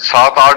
7-8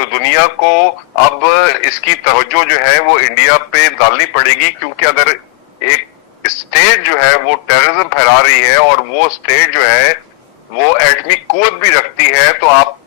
تو دنیا کو اب اس کی توجہ جو ہے وہ انڈیا پہ ڈالنی پڑے گی، کیونکہ اگر ایک اسٹیٹ جو ہے وہ ٹیررزم پھیلا رہی ہے اور وہ اسٹیٹ جو ہے وہ ایٹمی قوت بھی رکھتی ہے، تو آپ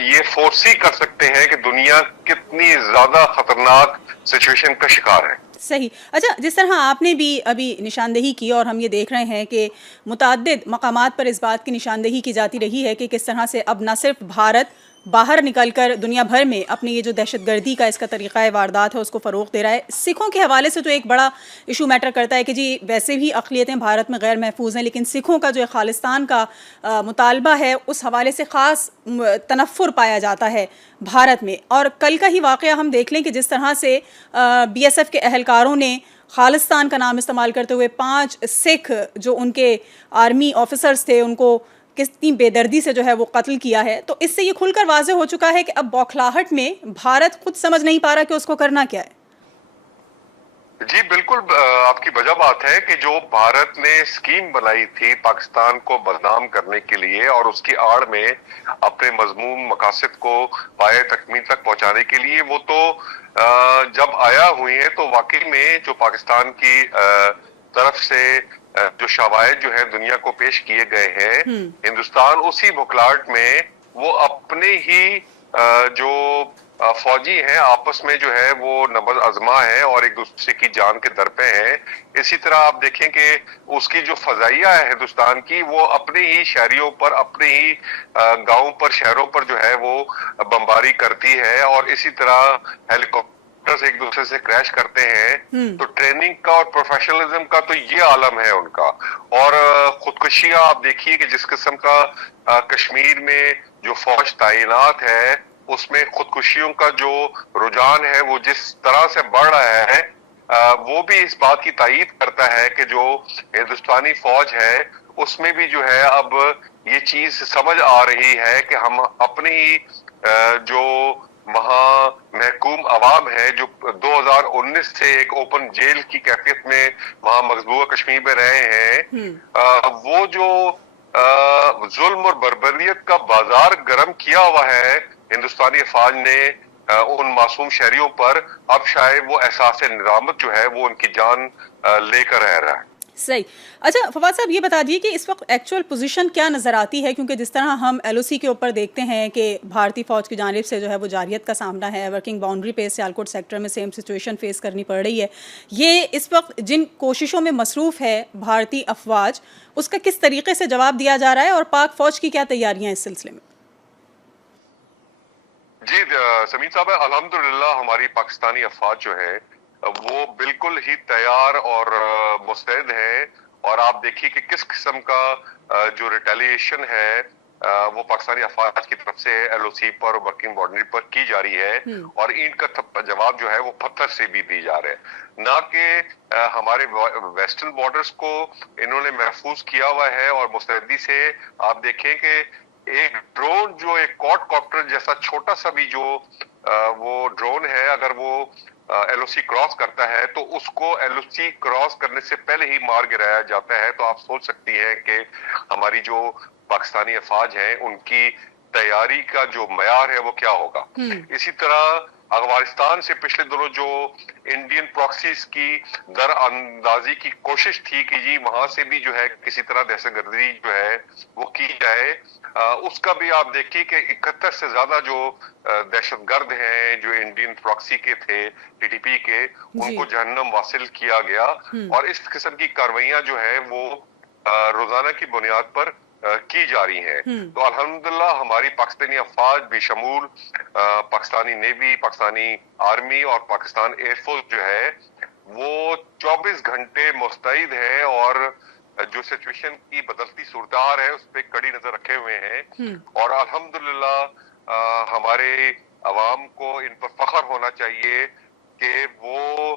یہ فورسی کر سکتے ہیں کہ دنیا کتنی زیادہ خطرناک سچویشن کا شکار ہے۔ صحیح۔ اچھا، جس طرح آپ نے بھی ابھی نشاندہی کی اور ہم یہ دیکھ رہے ہیں کہ متعدد مقامات پر اس بات کی نشاندہی کی جاتی رہی ہے کہ کس طرح سے اب نہ صرف بھارت باہر نکل کر دنیا بھر میں اپنی یہ جو دہشت گردی کا اس کا طریقہ واردات ہے اس کو فروغ دے رہا ہے، سکھوں کے حوالے سے تو ایک بڑا ایشو میٹر کرتا ہے کہ جی ویسے بھی اقلیتیں بھارت میں غیر محفوظ ہیں، لیکن سکھوں کا جو خالستان کا مطالبہ ہے اس حوالے سے خاص تنفر پایا جاتا ہے بھارت میں۔ اور کل کا ہی واقعہ ہم دیکھ لیں کہ جس طرح سے بی ایس ایف کے اہلکاروں نے خالستان کا نام استعمال کرتے ہوئے 5 سکھ جو ان کے آرمی آفیسرز تھے ان کو کتنی بے دردی سے جو ہے وہ قتل کیا ہے، تو اس سے یہ کھل کر واضح ہو چکا ہے کہ اب بوکھلاہٹ میں بھارت خود سمجھ نہیں پا رہا کہ اس کو کرنا کیا ہے۔ جی بالکل، آپ کی وجہ بات ہے کہ جو بھارت نے اسکیم بنائی تھی پاکستان کو بدنام کرنے کے لیے اور اس کی آڑ میں اپنے مضمون مقاصد کو پائے تکمیل تک پہنچانے کے لیے، وہ تو جب آیا ہوئی ہے تو واقعی میں جو پاکستان کی طرف سے جو شواہد جو ہے دنیا کو پیش کیے گئے ہیں، ہندوستان اسی بھکلاہٹ میں وہ اپنے ہی جو فوجی ہیں آپس میں جو ہے وہ نبض آزما ہے اور ایک دوسرے کی جان کے درپے ہیں۔ اسی طرح آپ دیکھیں کہ اس کی جو فضائیہ ہے ہندوستان کی، وہ اپنے ہی شہریوں پر، اپنے ہی گاؤں پر، شہروں پر جو ہے وہ بمباری کرتی ہے، اور اسی طرح ہیلی کاپٹر ایک دوسرے سے کریش کرتے ہیں۔ تو ٹریننگ کا اور پروفیشنلزم کا تو یہ عالم ہے ان کا۔ اور خودکشیاں آپ دیکھیے کہ جس قسم کا کشمیر میں جو فوج تعینات ہے اس میں خودکشیوں کا جو رجحان ہے وہ جس طرح سے بڑھ رہا ہے، وہ بھی اس بات کی تائید کرتا ہے کہ جو ہندوستانی فوج ہے اس میں بھی جو ہے اب یہ چیز سمجھ آ رہی ہے کہ ہم اپنی ہی جو وہاں محکوم عوام ہے جو 2019 سے ایک اوپن جیل کی کیفیت میں وہاں مقبوضہ کشمیر میں رہے ہیں، وہ جو ظلم اور بربریت کا بازار گرم کیا ہوا ہے ہندوستانی افواج نے ان معصوم شہریوں پر، اب شاید وہ احساس ندامت جو ہے وہ ان کی جان لے کر رہ رہا ہے۔ صحیح۔ اچھا فواد صاحب یہ بتا دیے کہ اس وقت ایکچوئل پوزیشن کیا نظر آتی ہے، کیونکہ جس طرح ہم ایل او سی کے اوپر دیکھتے ہیں کہ بھارتی فوج کی جانب سے جو ہے وہ جارحیت کا سامنا ہے، ورکنگ باؤنڈری پہ سیالکوٹ سیکٹر میں سیم سچویشن فیس کرنی پڑ رہی ہے، یہ اس وقت جن کوششوں میں مصروف ہے بھارتی افواج اس کا کس طریقے سے جواب دیا جا رہا ہے اور پاک فوج کی کیا تیاریاں اس سلسلے میں؟ جی سمین صاحب، الحمدللہ ہماری پاکستانی افواج جو ہے وہ بالکل ہی تیار اور مستعد ہے، اور آپ دیکھیے کہ کس قسم کا جو ریٹیلیشن ہے وہ پاکستانی افواج کی طرف سے ایل او سی پر، ورکنگ باؤنڈری پر کی جا رہی ہے، اور اینٹ کا جواب جو ہے وہ پتھر سے بھی دی جا رہا ہے، نہ کہ ہمارے ویسٹرن بارڈرز کو انہوں نے محفوظ کیا ہوا ہے۔ اور مستعدی سے آپ دیکھیں کہ ایک ڈرون جو ایک کوڈ کاپٹر جیسا چھوٹا سا بھی جو وہ ڈرون ہے، اگر وہ ایل او سی کراس کرتا ہے تو اس کو ایل او سی کراس کرنے سے پہلے ہی مار گرایا جاتا ہے، تو آپ سوچ سکتی ہیں کہ ہماری جو پاکستانی افواج ہیں ان کی تیاری کا جو معیار ہے وہ کیا ہوگا۔ اسی طرح افغانستان سے پچھلے دنوں جو انڈین پراکسیز کی در اندازی کی کوشش تھی کہ جی وہاں سے بھی جو ہے کسی طرح دہشت گردی جو ہے وہ کی جائے، اس کا بھی آپ دیکھیے کہ 71 سے زیادہ جو دہشت گرد ہیں جو انڈین پراکسی کے تھے ٹی ٹی پی کے، ان کو جہنم واصل کیا گیا، اور اس قسم کی کاروائیاں جو ہیں وہ روزانہ کی بنیاد پر کی جا رہی ہیں۔ تو الحمدللہ ہماری پاکستانی افواج بھی شمول پاکستانی نیوی، پاکستانی آرمی اور پاکستان ایئر فورس جو ہے وہ 24 گھنٹے مستعد ہے، اور جو سچویشن کی بدلتی صورتحال ہے اس پہ کڑی نظر رکھے ہوئے ہیں، اور الحمدللہ ہمارے عوام کو ان پر فخر ہونا چاہیے کہ وہ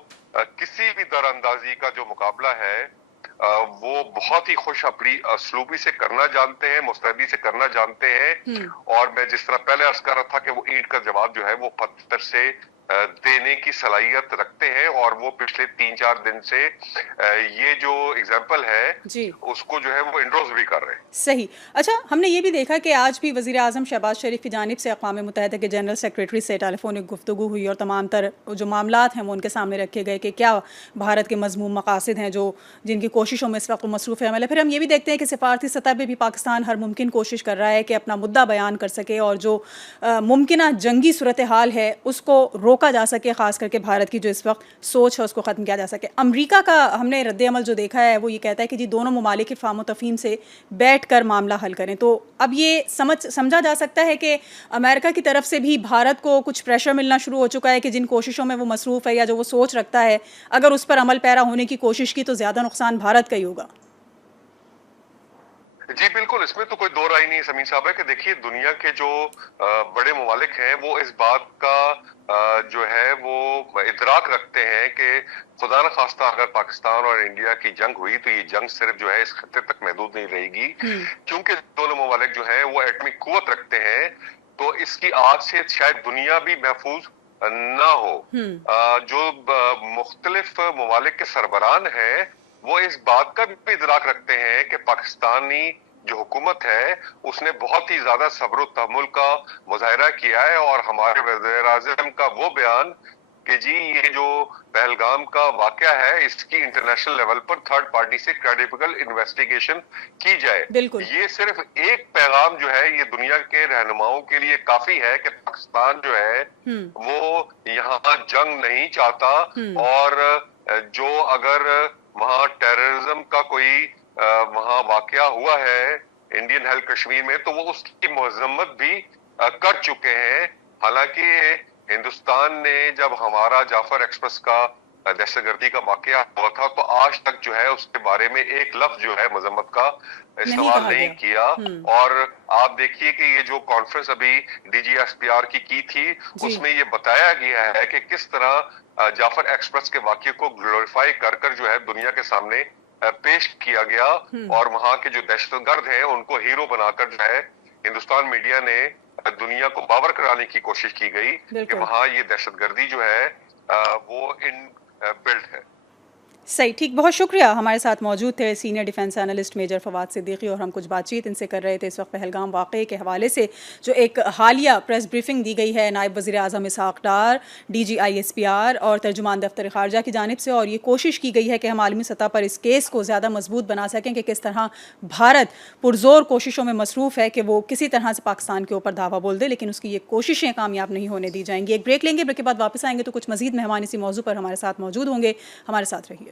کسی بھی در اندازی کا جو مقابلہ ہے وہ بہت ہی خوش اسلوبی سے کرنا جانتے ہیں، مستعدی سے کرنا جانتے ہیں، اور میں جس طرح پہلے عرض کر رہا تھا کہ وہ اینٹ کا جواب جو ہے وہ پتھر سے دینے کی صلاحیت رکھتے ہیں، اور وہ پچھلے 3-4 دن سے یہ جو اگزامپل ہے جی اس کو جو ہے وہ انڈورس بھی کر رہے ہیں۔ صحیح. اچھا، ہم نے یہ بھی دیکھا کہ آج بھی وزیر اعظم شہباز شریف کی جانب سے اقوام متحدہ کے جنرل سیکریٹری سے ٹیلی فونک گفتگو ہوئی اور تمام تر جو معاملات ہیں وہ ان کے سامنے رکھے گئے کہ کیا بھارت کے مذموم مقاصد ہیں جو جن کی کوششوں میں اس وقت مصروف عمل ہے. پھر ہم یہ بھی دیکھتے ہیں کہ سفارتی سطح پہ بھی پاکستان ہر ممکن کوشش کر رہا ہے کہ اپنا مدعا بیان کر سکے اور جو ممکنہ جنگی صورتحال ہے اس کو روکا جا سکے، خاص کر کے بھارت کی جو اس وقت سوچ ہے اس کو ختم کیا جا سکے. امریکہ کا ہم نے رد عمل جو دیکھا ہے وہ یہ کہتا ہے کہ جی دونوں ممالک کی فہم و تفہیم سے بیٹھ کر معاملہ حل کریں. تو اب یہ سمجھا جا سکتا ہے کہ امریکہ کی طرف سے بھی بھارت کو کچھ پریشر ملنا شروع ہو چکا ہے کہ جن کوششوں میں وہ مصروف ہے یا جو وہ سوچ رکھتا ہے اگر اس پر عمل پیرا ہونے کی کوشش کی تو زیادہ نقصان بھارت کا ہی ہوگا. جی بالکل، اس میں تو کوئی دو رائے نہیں سمین صاحب ہے کہ دیکھیے دنیا کے جو بڑے ممالک ہیں وہ اس بات کا جو ہے وہ ادراک رکھتے ہیں کہ خدا نخواستہ اگر پاکستان اور انڈیا کی جنگ ہوئی تو یہ جنگ صرف جو ہے اس خطے تک محدود نہیں رہے گی، کیونکہ دونوں ممالک جو ہیں وہ ایٹمی قوت رکھتے ہیں، تو اس کی آگ سے شاید دنیا بھی محفوظ نہ ہو. جو مختلف ممالک کے سربراہان ہیں وہ اس بات کا بھی ادراک رکھتے ہیں کہ پاکستانی جو حکومت ہے اس نے بہت ہی زیادہ صبر و تحمل کا مظاہرہ کیا ہے، اور ہمارے وزیر اعظم کا وہ بیان کہ جی یہ جو پہلگام کا واقعہ ہے اس کی انٹرنیشنل لیول پر تھرڈ پارٹی سے کریڈیبل انویسٹیگیشن کی جائے، بالکل یہ صرف ایک پیغام جو ہے یہ دنیا کے رہنماؤں کے لیے کافی ہے کہ پاکستان جو ہے وہ یہاں جنگ نہیں چاہتا، اور جو اگر وہاں ٹیررزم کا کوئی وہاں واقعہ ہوا ہے انڈین ہیل کشمیر میں تو وہ اس کی مذمت بھی کر چکے ہیں. حالانکہ ہندوستان نے جب ہمارا جعفر ایکسپریس کا دہشت گردی کا واقعہ ہوا تھا تو آج تک جو ہے اس کے بارے میں ایک لفظ جو ہے مذمت کا استعمال نہیں کیا. اور آپ دیکھیے کہ یہ جو کانفرنس ابھی D G S P R کی تھی اس میں یہ بتایا گیا ہے کہ کس طرح جعفر ایکسپریس کے واقعے کو گلوریفائی کر کر جو ہے دنیا کے سامنے پیش کیا گیا، اور وہاں کے جو دہشت گرد ہیں ان کو ہیرو بنا کر جو ہے ہندوستان میڈیا نے دنیا کو باور کرانے کی کوشش کی گئی کہ وہاں یہ دہشت گردی جو ہے وہ ان بلڈ ہے. صحیح، ٹھیک. بہت شکریہ. ہمارے ساتھ موجود تھے senior defence analyst major Fawad Siddiqui, اور ہم کچھ بات چیت ان سے کر رہے تھے اس وقت پہلگام واقعے کے حوالے سے جو ایک حالیہ پریس بریفنگ دی گئی ہے نائب وزیر اعظم Ishaq Dar, D G I S P R اور ترجمان دفتر خارجہ کی جانب سے، اور یہ کوشش کی گئی ہے کہ ہم عالمی سطح پر اس کیس کو زیادہ مضبوط بنا سکیں کہ کس طرح بھارت پرزور کوششوں میں مصروف ہے کہ وہ کسی طرح سے پاکستان کے اوپر دعویٰ بول دے، لیکن اس کی یہ کوششیں کامیاب نہیں ہونے دی جائیں گی. ایک بریک لیں گے، بریک کے بعد واپس آئیں گے تو کچھ مزید مہمان اسی موضوع پر ہمارے ساتھ موجود ہوں گے. ہمارے ساتھ رہیے.